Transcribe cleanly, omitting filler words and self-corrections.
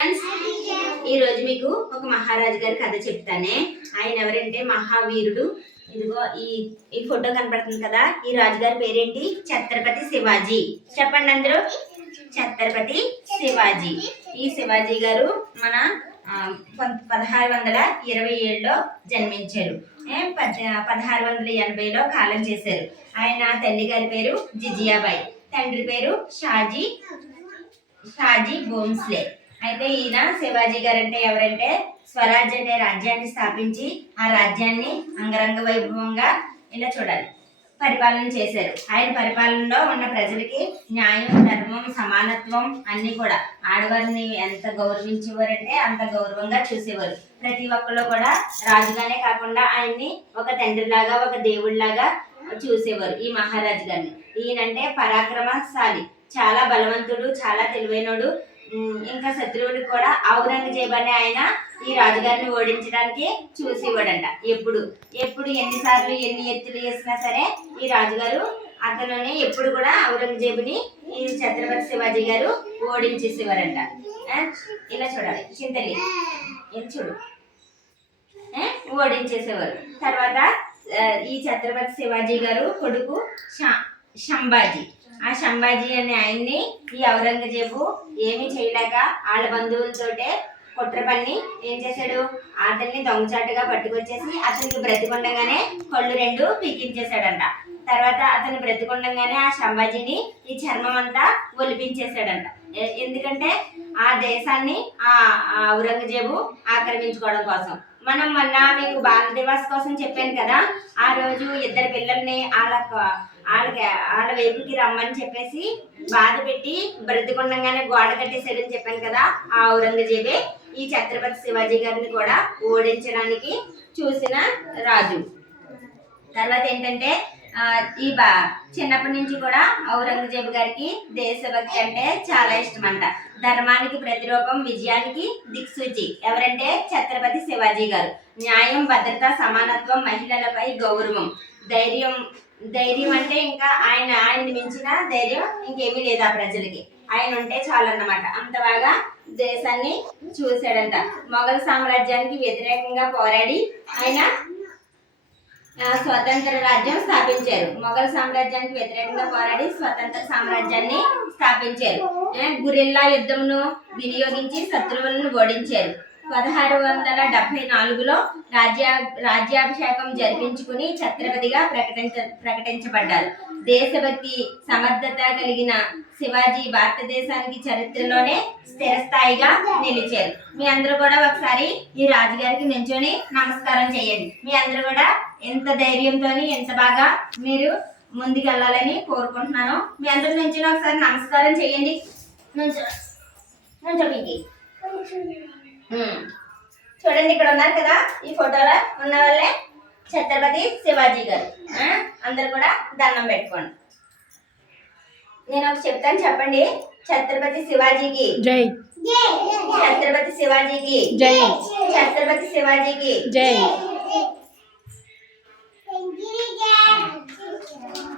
ఈ రోజు మీకు ఒక మహారాజు గారి కథ చెప్తానే. ఆయన ఎవరంటే మహావీరుడు. ఇదిగో ఈ ఫోటో కనపడుతుంది కదా, ఈ రాజుగారి పేరేంటి? ఛత్రపతి శివాజీ. చెప్పండి అందరూ, ఛత్రపతి శివాజీ. ఈ శివాజీ గారు మన 1627లో జన్మించారు. 1680లో కాలం చేశారు. ఆయన తల్లి గారి పేరు జిజియాబాయి, తండ్రి పేరు షాజీ భోంస్లే. అయితే ఈయన శివాజీ గారు అంటే ఎవరంటే స్వరాజ్ అనే రాజ్యాన్ని స్థాపించి ఆ రాజ్యాన్ని అంగరంగ వైభవంగా ఇలా చూడాలి పరిపాలన చేశారు. ఆయన పరిపాలనలో ఉన్న ప్రజలకి న్యాయం, ధర్మం, సమానత్వం అన్ని కూడా, ఆడవారిని ఎంత గౌరవించేవారంటే అంత గౌరవంగా చూసేవారు. ప్రతి ఒక్కళ్ళు కూడా రాజుగానే కాకుండా ఆయన్ని ఒక తండ్రిలాగా, ఒక దేవుడిలాగా చూసేవారు ఈ మహారాజు గారిని. ఈయనంటే పరాక్రమశాలి, చాలా బలవంతుడు, చాలా తెలివైనడు. ఇంకా శత్రువుడికి కూడా ఔరంగజేబు అనే ఆయన ఈ రాజుగారిని ఓడించడానికి చూసేవాడంట. ఎప్పుడు ఎన్నిసార్లు ఎన్ని ఎత్తులు వేసినా సరే ఈ రాజుగారు అతనుని ఎప్పుడు కూడా ఔరంగజేబుని ఈ ఛత్రపతి శివాజీ గారు ఓడించేసేవారంట. ఇలా చూడాలి, చింతలి ఇది చూడు, ఓడించేసేవారు. తర్వాత ఈ ఛత్రపతి శివాజీ గారు కొడుకు సంభాజీ, ఆ సంభాజీ అనే ఆయన్ని ఈ ఔరంగజేబు ఏమీ చేయలేక వాళ్ళ బంధువులతోటే కుట్ర పన్ని ఏం చేశాడు, అతన్ని దొంగచాటుగా పట్టుకొచ్చేసి అతనికి బ్రతికుండగానే కళ్ళు 2 పీకించేశాడంట. తర్వాత అతను బ్రతికుండగానే ఆ సంభాజీని ఈ చర్మం అంతా ఒలిపించేశాడంట. ఎందుకంటే ఆ దేశాన్ని ఆ ఔరంగజేబు ఆక్రమించుకోవడం కోసం. మనం మొన్న మీకు బాల దివాస్ కోసం చెప్పాను కదా, ఆ రోజు ఇద్దరు పిల్లల్ని వాళ్ళ వైపుకి రమ్మని చెప్పేసి బాధ పెట్టి బ్రతికుండగానే గోడ కట్టేసాడని చెప్పాను కదా, ఆ ఔరంగజేబే ఈ ఛత్రపతి శివాజీ గారిని కూడా ఓడించడానికి చూసిన రాజు. తర్వాత ఏంటంటే చిన్నప్పటి నుంచి కూడా ఔరంగజేబు గారికి దేశభక్తి అంటే చాలా ఇష్టం అంట. ధర్మానికి ప్రతిరూపం, విజయానికి దిక్సూచి ఎవరంటే ఛత్రపతి శివాజీ గారు. న్యాయం, భద్రత, సమానత్వం, మహిళలపై గౌరవం, ధైర్యం అంటే ఇంకా ఆయన్ని మించిన ధైర్యం ఇంకేమీ లేదు ఆ ప్రజలకి. ఆయన ఉంటే చాలన్నమాట. అంత బాగా దేశాన్ని చూశాడంట. మొఘల్ సామ్రాజ్యానికి వ్యతిరేకంగా పోరాడి ఆయన స్వతంత్ర రాజ్యం స్థాపించారు. మొఘల్ సామ్రాజ్యానికి వ్యతిరేకంగా పోరాడి స్వతంత్ర సామ్రాజ్యాన్ని స్థాపించారు. గురిల్లా యుద్ధమును వినియోగించి శత్రువులను ఓడించారు. 1674లో రాజ్యాభిషేకం జరిపించుకుని ఛత్రపతిగా ప్రకటించబడ్డారు. దేశభక్తి, సమర్థత కలిగిన శివాజీ భారతదేశానికి చరిత్రలోనే స్థిరస్థాయిగా నిలిచారు. మీ అందరూ కూడా ఒకసారి ఈ రాజుగారికి నించొని నమస్కారం చేయండి. మీ అందరూ కూడా ఎంత ధైర్యంతో ఎంత బాగా మీరు ముందుకెళ్ళాలని కోరుకుంటున్నాను. మీ అందరూ నించొని ఒకసారి నమస్కారం చేయండి. చూడండి, ఇక్కడ ఉన్నారు కదా, ఈ ఫోటోలో ఉన్న వాళ్ళే ఛత్రపతి శివాజీ గారు. అందరు కూడా దండం పెట్టుకోండి. నేను ఒక చెప్తాను, చెప్పండి. ఛత్రపతి శివాజీకి జై, ఛత్రపతి శివాజీకి జై, ఛత్రపతి శివాజీకి జై.